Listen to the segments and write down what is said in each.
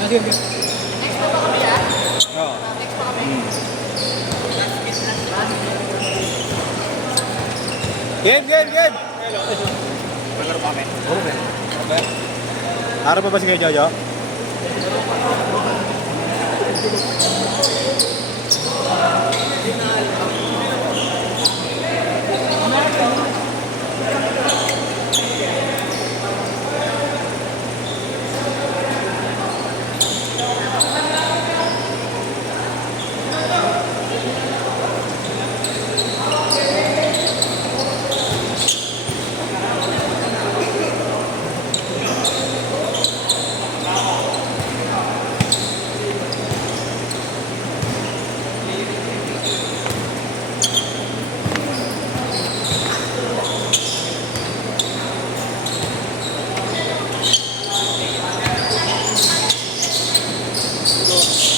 Sige. Next pa ba kami ah? Oo. Next pa kami. Game! Maglaro pa kami. Okay. Araw pa ba si Kuya Jojo?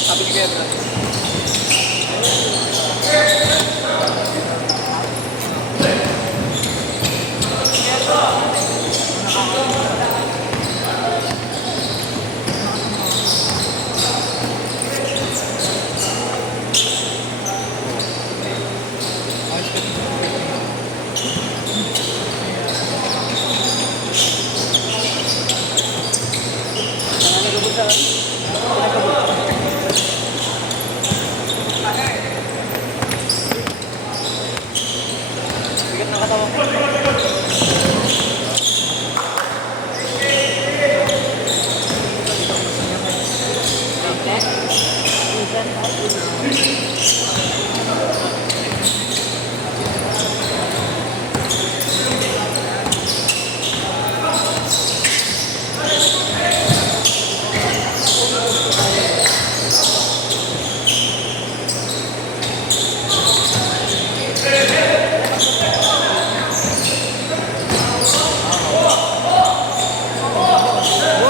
Sabi ni Kuya Brad. Bigat ng katawan ko.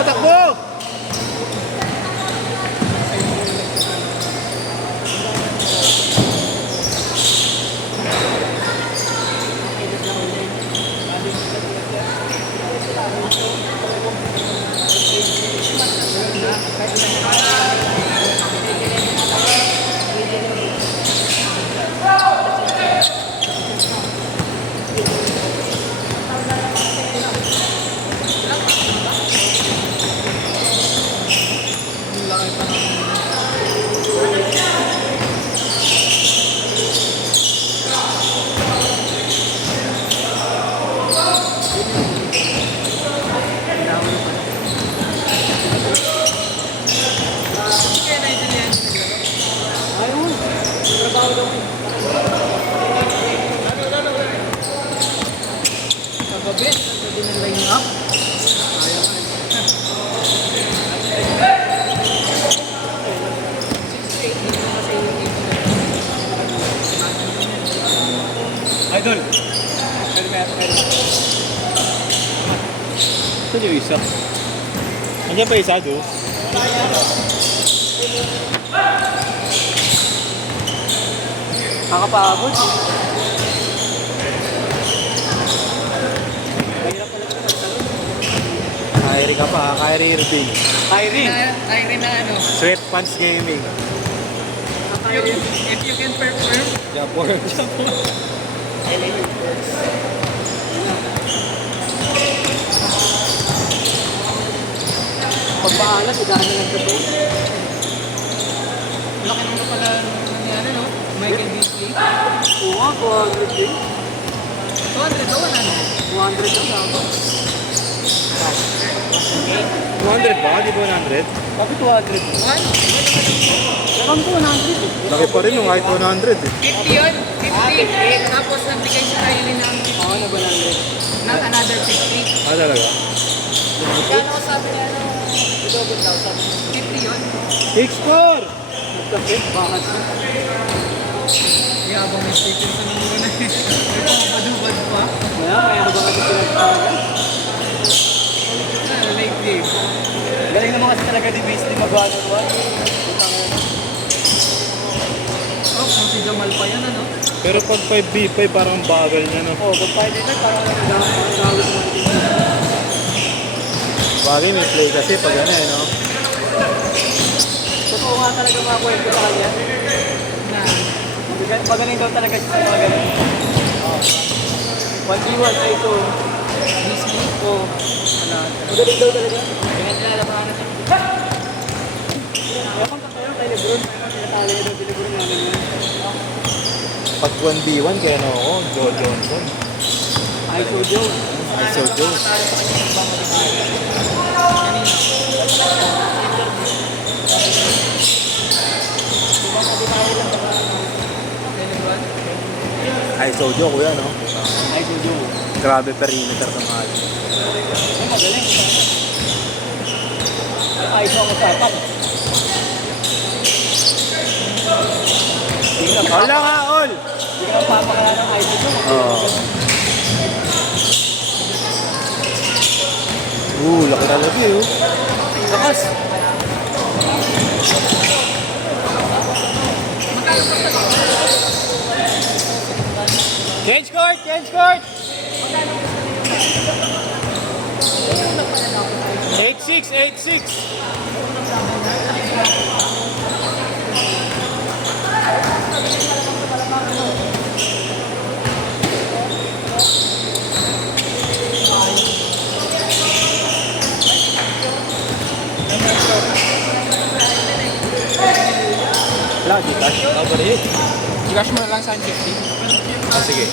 Takbo! Kagabi, pwede ng line up. Idol! Saan yung isa? Andiyan pa isa, do? Kakapagod. Kyrie ka pa, Kyrie Irving. Kyrie. Kyrie na ano. Sweatpants Gaming. If you can perform. Japor. Pagpaalas, idaan na lang ito. Laki naman pala ni ano no? Michael Beasley. Oo, 200 din. 200 daw wala no? 200 lang ako. 200 ba? Di ba 100? Bakit 200? One? Meron 200 eh. Laki pa rin yung kahit 100 eh. 50 yun? 50. Tapos nagbigay si Kylie ng Oo, na 100. ng another 50. Ah, talaga? Kaya ako sabi niya ano, double daw sabi niya. 50 yun. 6-4! Nagkapit, bakit? Yabang may statement sa numero na yun. May pangabad-ubad pa. May ano ba kasi sila talaga? Late game. Galing naman kasi talaga ni Beasley magawa ng one. Oh, kung si Jamal pa yan ano? Pero pag 5v5 parang bagal niya no? Oo, pag Friday night, parang gawin mo natin. Bagay may play kasi pag ano eh no? nga talaga mga kwento sa kanya. Magaling daw talaga siya sa mga ganun. 1v1 ay ito. Oo. Magaling daw talaga. Ewan pa kayo kay Lebron. Tinatali daw si Lebron namin yun. Pag 1v1, kaya ano ako, Joe Johnson. Ay, so Joe. So Joe. Ay, Sojo, kuya, no? Ay, so Joe. Grabe perimeter ng mahal. Ay, magaling. Ay, so ako tapat. Wala nga, all! Hindi ka papakala ng ISO Joe. Oo. Laki talaga eh, oh. Lakas. Change court! Change court! 8-6, 8-6. Wala, Gcash. Gcash mo na lang sa 50. Ah, sige.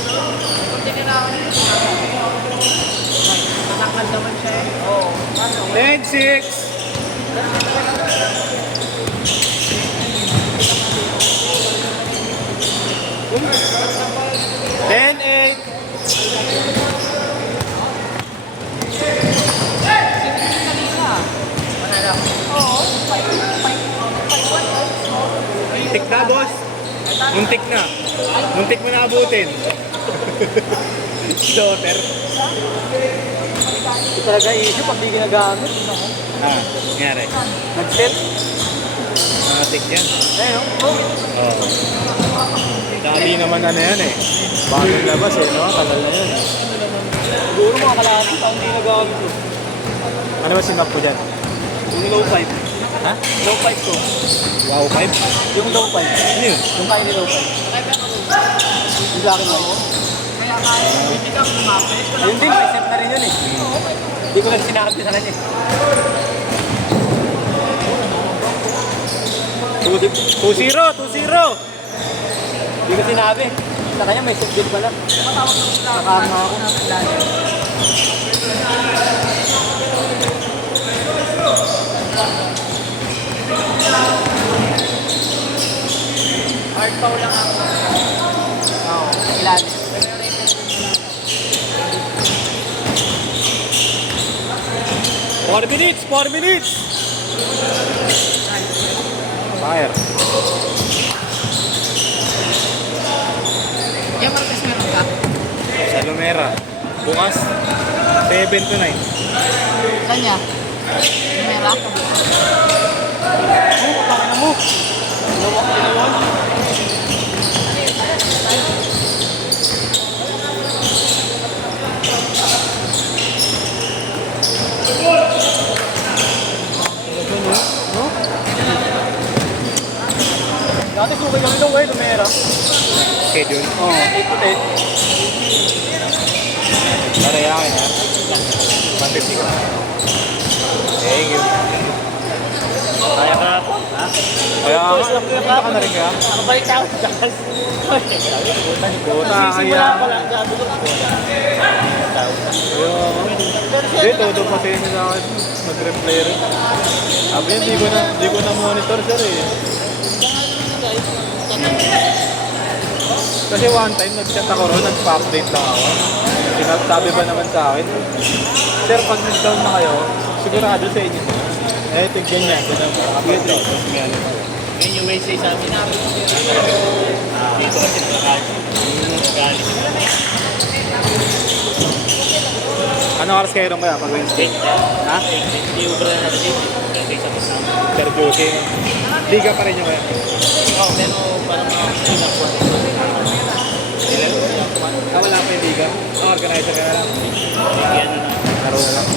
Nakal naman siya eh. Oo. 10-6. Ten, eight. Muntik na, boss. Muntik na. Muntik mo na abutin. Daughter. Ito talaga issue pag di ginagamit. Ah, nangyari. Nag-set. Matik yan. Ayun, no? Oo. Dali naman ano yan eh. Bagong labas eh, no? Tagal na yun. Siguro mga kalahati taong di nagamit ko. Ano ba sinap ko dyan? Yung low 5. Ha? Low 5 ko. Wow, 5? Yung low 5. Ano yun? Yung kaya ni low 5. Yung sa akin mo. Kaya kaya, hindi ka kumapit. Ayun din, may set na rin yun eh. Hindi ko lang sinabi sa kanya eh. 2-0! 2-0! Hindi ko sinabi. Sa kanya may set din pala. Nakama ako. Hard foul lang ako. Oo, ilalim. 4 minutes! 4 minutes! Fire. Yan, Marcos, meron ka? Sa Lumera. Bukas, 7 to 9. Saan niya? Mera? Pakina mo. Ginawa ko ginawa. Dati sukay kami nung Lumera. Schedule. Oo, puti. Para yakin ha. 150 ka. Thank you. Kaya ka? Ha? Kaya ka na rin ka? Mabalik ako sa gas. Puta, kaya. Hindi, todo pasensya sa akin. Mag-reply rin. Sabi niya, di ko na monitor sir eh. Kasi one time, nag-chat ako ron, nagpa-update lang ako. Sabi ba naman sa akin, sir, pag nag-down na kayo, sigurado sa inyo. Eh, ito ganyan. Nakapag down. Ngayon yung may say sa amin. Dito kasi nagalit. Ano oras kayo ron kaya pag Wednesday? Ha? Hindi ubra na natin dito. Kasi sa kasama. Sir Joking. Liga pa rin nyo kaya? Oo, pero parang mga ilang po. Wala pa yung liga? Organizer ka na lang. Yan na. Laro na lang.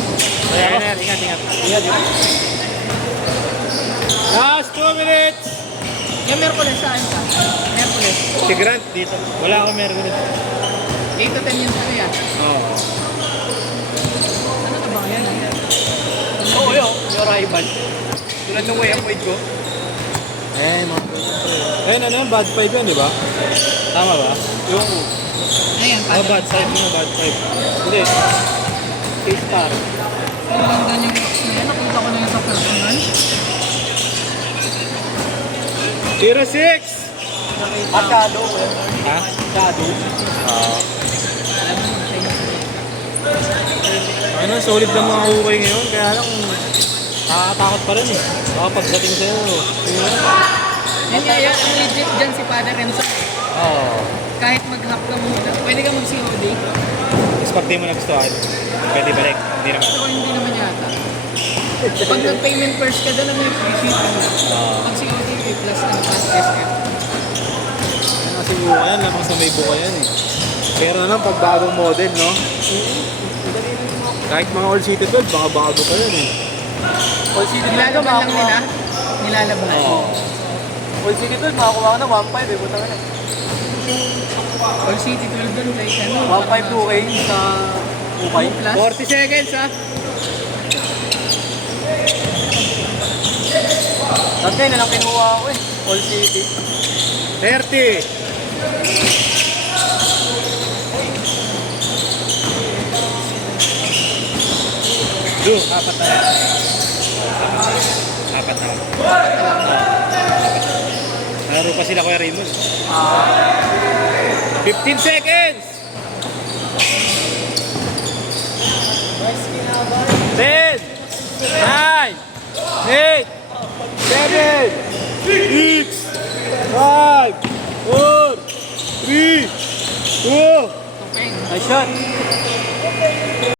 Ayan, ingat. Ingat. Last 2 minutes! Yung Merkules saan ka? Merkules. Si Grant dito. Wala akong meron dito. 8 to 10 yun sa'yo yan. Oo. Ano ka ba yan? Oo, yun. Yung rival. Tulad ng way ang weight ko. Eh, mga ayun, ano yan? Bad 5 yan, di ba? Tama ba? Yung Ayan, oh, bad 5 mo, bad 5. Hindi. 8 star. Ang ganda niyo yan. Nakita ko na yung sa personal. 06! Shadow. Ha? Shadow. Oo. Alam mo, Ano, solid lang mga hukay ngayon. Kaya lang, nakakatakot pa rin eh. Baka pagdating sa'yo, yan nga yan. Ang legit dyan si Father Renzo. Oo. Kahit mag-hap ka muna. Pwede ka mag-COD. Tapos pag di mo nagustuhan, pwede balik. Hindi naman. Pero hindi naman yata. Pag nag-payment first ka doon, may free shipping na. Pag COD, plus ano, plus SF. Yan kasi buka yan, lamang sa may buka yan eh. Pero na lang, pag bagong model, no? Kahit mga All City 12, baka bago pa yun eh. All City Nilalaban lang nila. Nilalaban. Oo. All City 12, makakuha ka na 1.5 eh. Buta ka na. All City 12 doon, guys. Ano? 1.5 2K sa ukay. Plus. 40 seconds ha? Dati na lang kinuha ako eh. All City. 30! Do, apat na yan. Apat na. Laro pa sila Kuya Raymond. 15 seconds! 10! 9! 8! 7! 6! 5! 4! 3! 2! Okay. Nice shot.